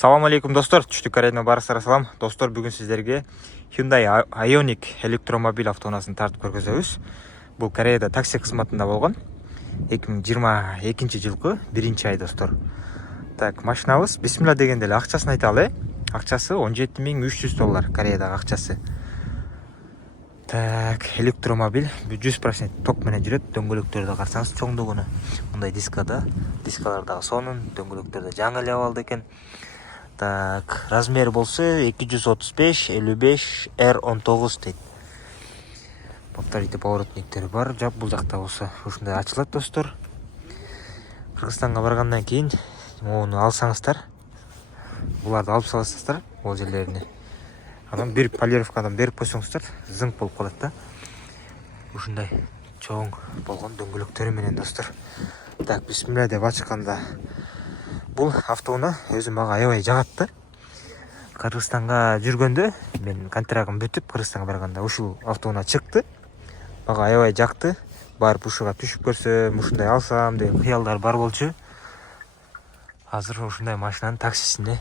Салам алейкум достор, түштүк Кореядан барыңыздар салам. Достор, бүгүн сиздерге Hyundai Ioniq электромобиль автоунаасын тартып көргөзөбүз. Бул Кореяда такси кызматында болгон. 2022 жылкы 1-ай достор. Так, машинабыз бисмилла дегенде эле акчасын айталы. Акчасы $17,300 Кореядагы акчасы. Так, электромобиль 100% ток менен жүрөт. Дөңгөлөктөрдү карасаңыз чоңдугуну мындай дискалар дагы сонун, дөңгөлөктөрдү жаңы эле алды экен. Так, размер болсо 235-55 R19 дейт. Повторите, поворотниктери бар. Бул жакта болсо ушундай ачылат достор. Кыргызстанга баргандан кийин муну алсаңыздар, буларды алып саласыздар, бул жерлерине. Анан бир полировкадан берип койсоңуздар, зыңк болуп калат да. Ушундай чоң болгон дөңгөлөктөрү менен достор. Так, бисмилла деп ачканда бул автоунаа өзү мага аябай жагат да. Кыргызстанга жүргөндө мен контрагым бүтүп Кыргызстанга барганда ушул автоунаа чыкты. Мага аябай жакты. Барып ушуга түшүп көрсөм, ушундай алсам деген кыялдар бар болчу. Азыр ушундай машинанын таксисине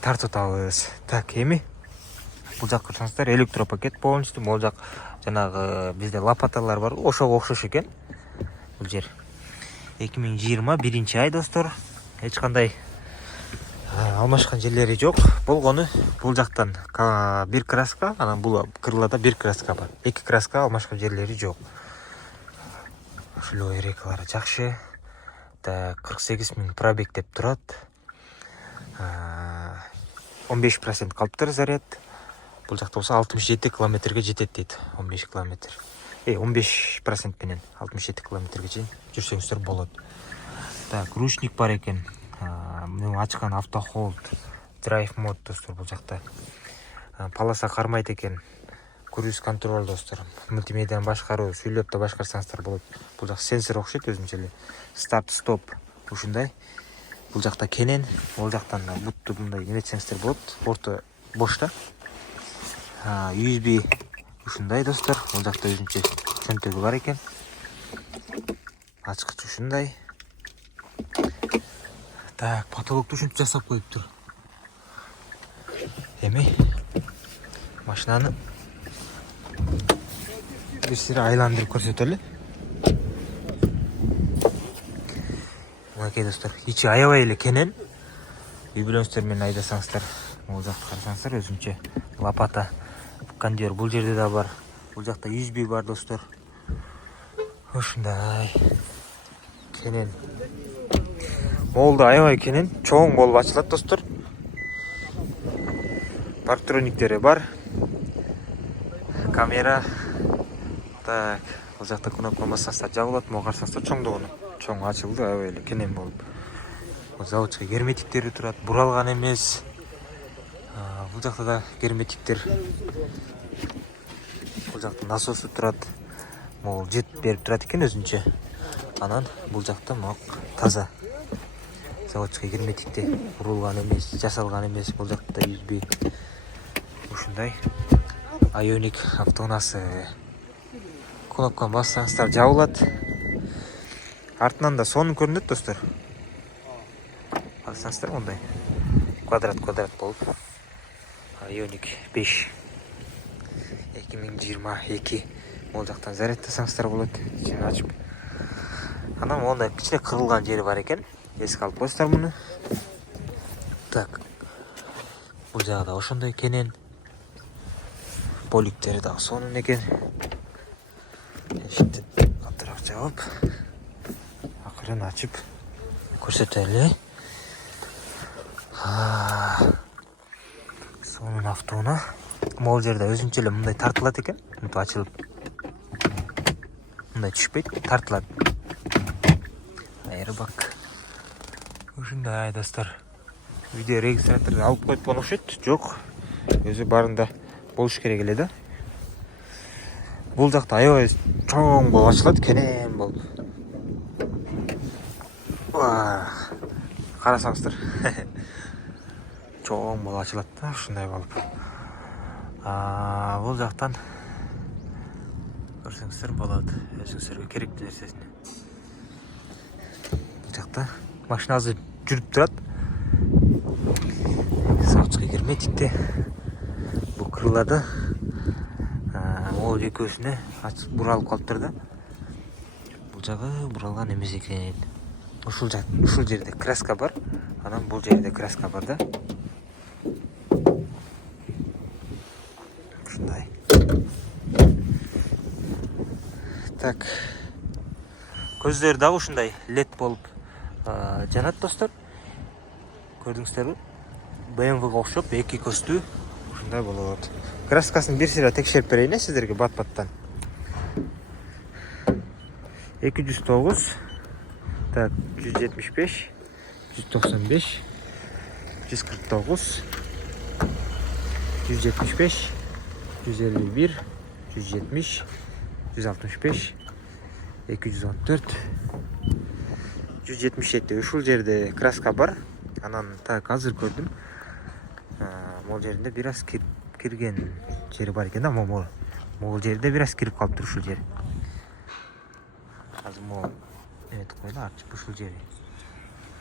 тартып атабыз. Так, эми бул жак көрсөңүздөр электропакет полностью. Бул жак жанагы бизде лопаталар бар, ошого окшош экен. Бул жер 2021 ай достор. Эч кандай алмашкан жерлери жок. Болгону бул жактан бир краска, анан бул крылада бир краска бар. Эки краска алмашкан жерлери жок. Ушул эрекалары жакшы. Так, 48 000 пробег деп турат. 15% калыптыр заряд. Бул жакта болсо 67 километрге жетет дейт. 15 километр. 15% менен 67 километрге чейин жүрсөңүздөр болот. Так, ручник бар экен. Муну ачкан автохолд, драйв мод достор бул жакта. Полоса кармайт экен. Круиз контроль достор. Мультимедианы башкаруу, сүйлөп да башкарсаңыздар болот. Бул жак сенсор окшойт өзүнчө эле. Старт, стоп ушундай. Бул жакта кенен, бул жактан бутту мындай эметсеңиздер болот. Орто бош да. USB ушундай достор. Бул жакта өзүнчө чөнтөгү бар экен. Ачкыч ушундай. Так, потолокту ушинтип жасап коюптур. Эми машинаны бир сире айландырып көрсөтөлү. Мынакей достор, ичи аябай эле кенен. Үй бүлөңүздөр менен айдасаңыздар, бул жакты карасаңыздар өзүнчө лопата, кондер бул жерде да бар. Бул жакта USB бар достор. Ушундай кенен. Молду аябай кенен, чоң болуп ачылат достор. Парктрониктери бар. Камера. Так, бул жакта кнопка бассаңыздар жабылат, могу карасаңыздар чоңдугуну. Чоң ачылды, аябай эле кенен болуп. Бул заводчуга герметиктери турат, буралган эмес. Бул жакта да герметиктер. Бул жакта насосу турат. Могу жет берип турат экен өзүнчө. Анан бул жакта мак таза. Заводчуга герметикте бурулган эмес, жасалган эмес. Бул жакта USB. Ушундай Ioniq автоунаасы. Кнопканы бассаңыздар жабылат. Артынан да сонун көрүнөт достор. Карасаңыздар мындай квадрат болуп. Ioniq 5 2022. Бул жактан зарядтасаңыздар болот. Ичин ачып. Анан мондай кичине кырылган жери бар экен. Эске алып койсуздар муну. Так. Бул жагы да ошондой кенен. Поликтери дагы сонун экен. Эшикти катыраак жабып, акырын ачып көрсөтөлү. Сонун автоунаа. Могул жерде өзүнчө эле мындай тартылат экен. Мынтип ачылып. Мындай түшпөйт, тартылат. Airbag. Ушундай достор. Видео регистраторду алып койгон окшойт. Жок. Өзү барында болуш керек эле да. Бул жакта аябай чоң болуп ачылат, кенен болуп. Карасаңыздар. Чоң болуп ачылат да, ушундай болуп. Бул жактан көрсөңүздөр болот. Өзүңүзгө керектүү нерсесин. Бул жакта машина азыр жүрүп турат. герметикте бул кырылады. Могул экөөсүнө ачып буралып калыптыр да. Бул жагы буралган эмес экен. Ушул жерде краска бар. Анан бул жерде краска бар да. Ушундай. Так. Көздөр дагы ушундай лед болуп жанат достор. Көрдүңүздөрбү? BMW-га окшоп эки көздүү ушундай болот. Краскасын бир сыйра текшерип берейин сиздерге бат-баттан. 209, так, 175, 195, 149, 175, 151, 170, 165, 214, 177. Ушул жерде краска бар. Анан так азыр көрдүм. Могул жеринде бир аз кирген жери бар экен да. Могул жерде бир аз кирип калыптыр ушул жер. Азыр могул эметип койду, ачып ушул жери.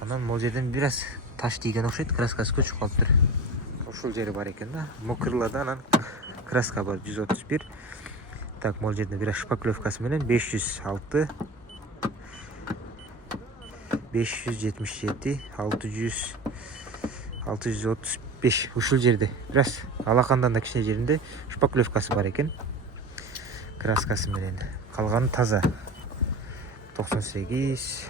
Анан могул жерден бир аз таш тийген окшойт, краскасы көчүп калыптыр. Ушул жери бар экен да. Кырылады, анан краска бар 131. Так, могул жерде бир аз шпаклевкасы менен 506, 577, 600, 635. Ушул жерде бир аз алакандан да кичине жеринде шпаклевкасы бар экен. Краскасы менен. Калганы таза. 98,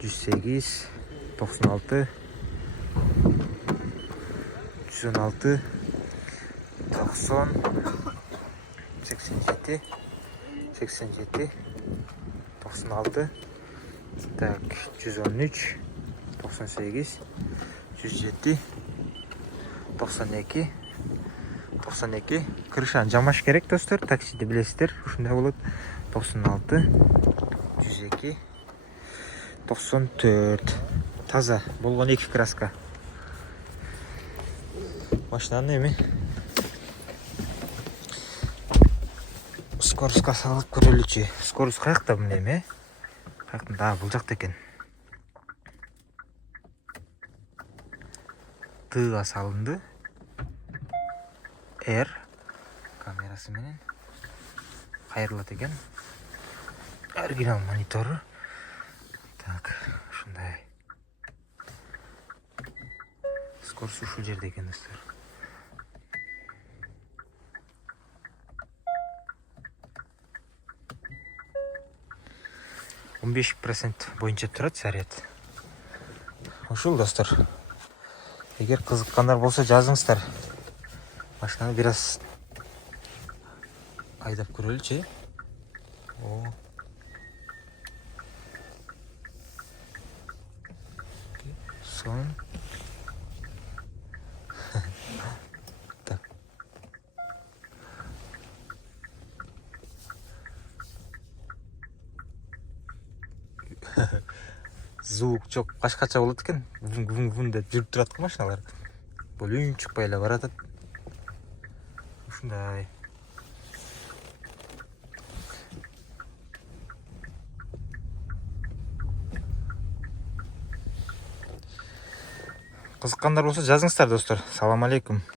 90, 108, 96, 116, 90, 87, 87, 96, так, 113, 98, 107, 92, 92. Крышаны жамаш керек достор, таксиде билесиздер, ушундай болот. 96, 102, 94. Таза болгон эки краска. Машинаны эми скоростка салып көрөлүчү. Скорость каякта мына эми? Каяктан? Да, бул жакта экен. Тыга салынды. R камерасы менен кайрылат экен. Оригинал монитору. Так, ушундай. Скорость ушул жерде экен достор. Он 15% боюнча турат заряд. Ушул достор. Эгер кызыккандар болсо жазыңыздар. Машинаны бир аз айдап көрөлүчү. Сон. Так. Звук жок, башкача болот экен. Вун деп жүрүп турат го машиналар. Бул үн чыкпай эле баратат. Ушундай. Кызыккандар болсо жазыңыздар достор. Салам алейкум.